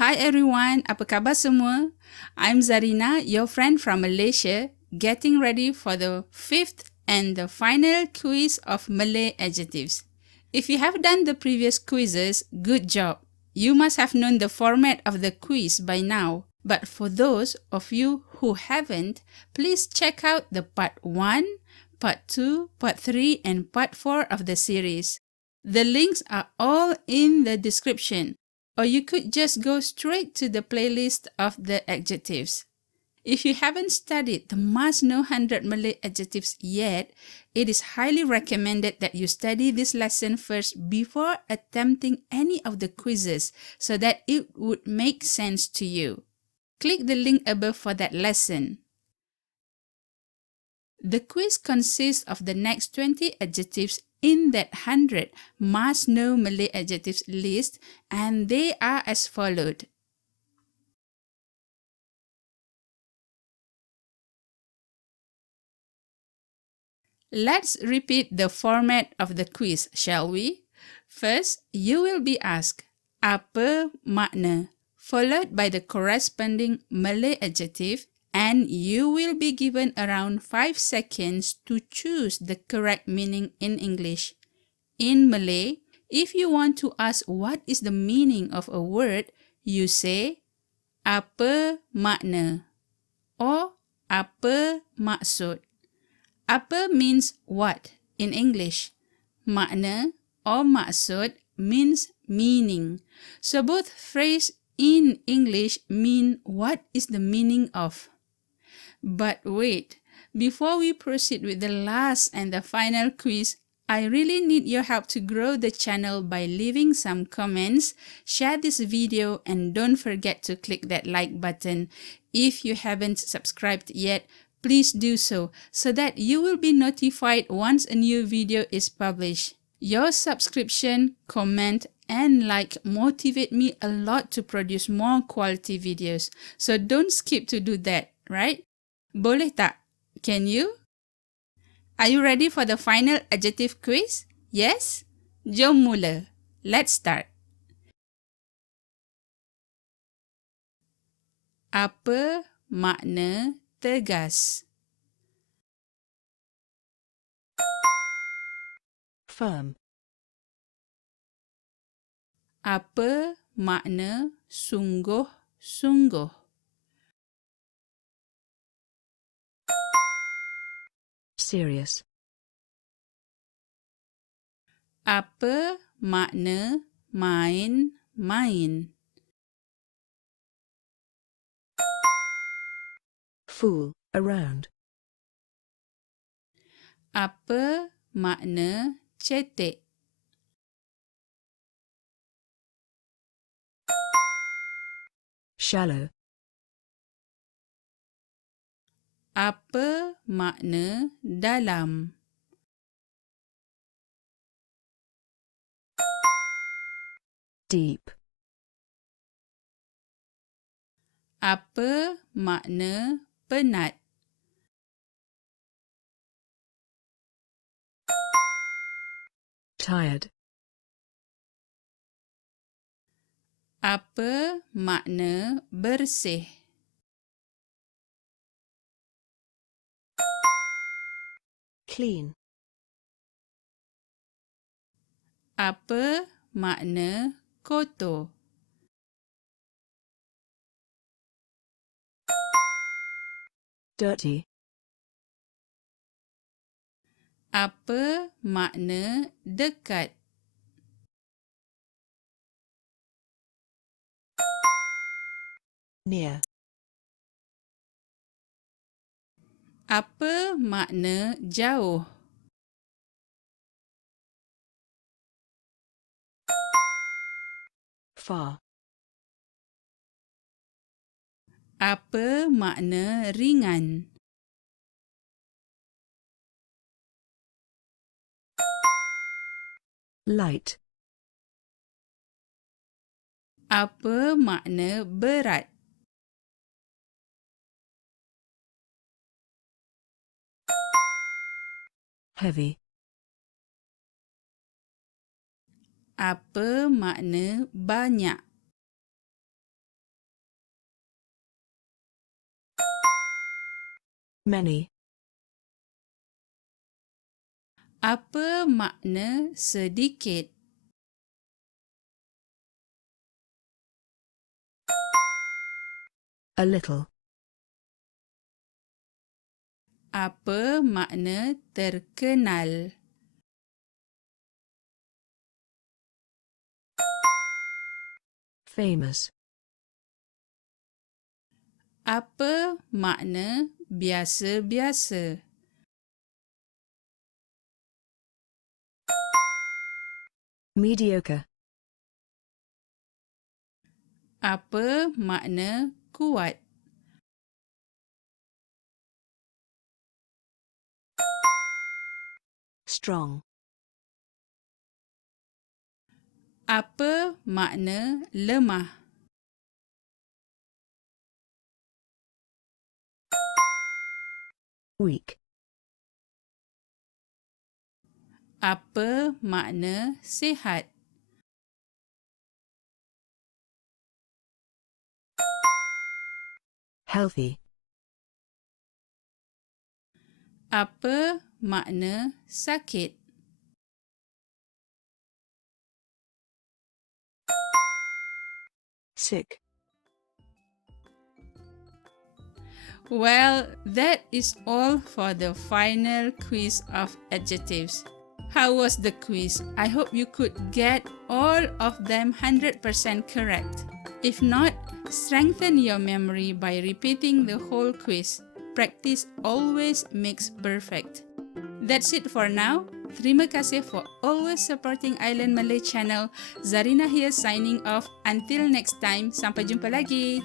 Hi everyone, apa khabar semua? I'm Zarina, your friend from Malaysia, getting ready for the fifth and the final quiz of Malay adjectives. If you have done the previous quizzes, good job. You must have known the format of the quiz by now. But for those of you who haven't, please check out the part 1, part 2, part 3 and part 4 of the series. The links are all in the description. Or you could just go straight to the playlist of the adjectives. If you haven't studied the Must Know 100 Malay Adjectives yet, it is highly recommended that you study this lesson first before attempting any of the quizzes so that it would make sense to you. Click the link above for that lesson. The quiz consists of the next 20 adjectives in that 100 must-know Malay adjectives list, and they are as followed. Let's repeat the format of the quiz, shall we? First, you will be asked, apa makna, followed by the corresponding Malay adjective, and you will be given around 5 seconds to choose the correct meaning in English. In Malay, if you want to ask what is the meaning of a word, you say, apa makna or apa maksud. Apa means what in English. Makna or maksud means meaning. So both phrases in English mean what is the meaning of. But wait, before we proceed with the last and the final quiz, I really need your help to grow the channel by leaving some comments, share this video, and don't forget to click that like button. If you haven't subscribed yet, please do so that you will be notified once a new video is published. Your subscription, comment, and like motivate me a lot to produce more quality videos. So don't skip to do that, right? Boleh tak? Can you? Are you ready for the final adjective quiz? Yes? Jom mula. Let's start. Apa makna tegas? Firm. Apa makna sungguh-sungguh? Serious. Apa makna main-main? Fool around. Apa makna cetek? Shallow. Apa makna dalam? Deep. Apa makna penat? Tired. Apa makna bersih? Clean. Apa makna kotor? Dirty. Apa makna dekat? Near. Apa makna jauh? Far. Apa makna ringan? Light. Apa makna berat? Heavy. Apa makna banyak? Many. Apa makna sedikit? A little. Apa makna terkenal? Famous. Apa makna biasa-biasa? Mediocre. Apa makna kuat? Strong. Apa makna lemah? Weak. Apa makna sihat? Healthy. Apa makna sakit? Sick. Well, that is all for the final quiz of adjectives. How was the quiz? I hope you could get all of them 100% correct. If not, strengthen your memory by repeating the whole quiz. Practice always makes perfect. That's it for now. Terima kasih for always supporting Ilearn Malay channel. Zarina here signing off. Until next time, sampai jumpa lagi.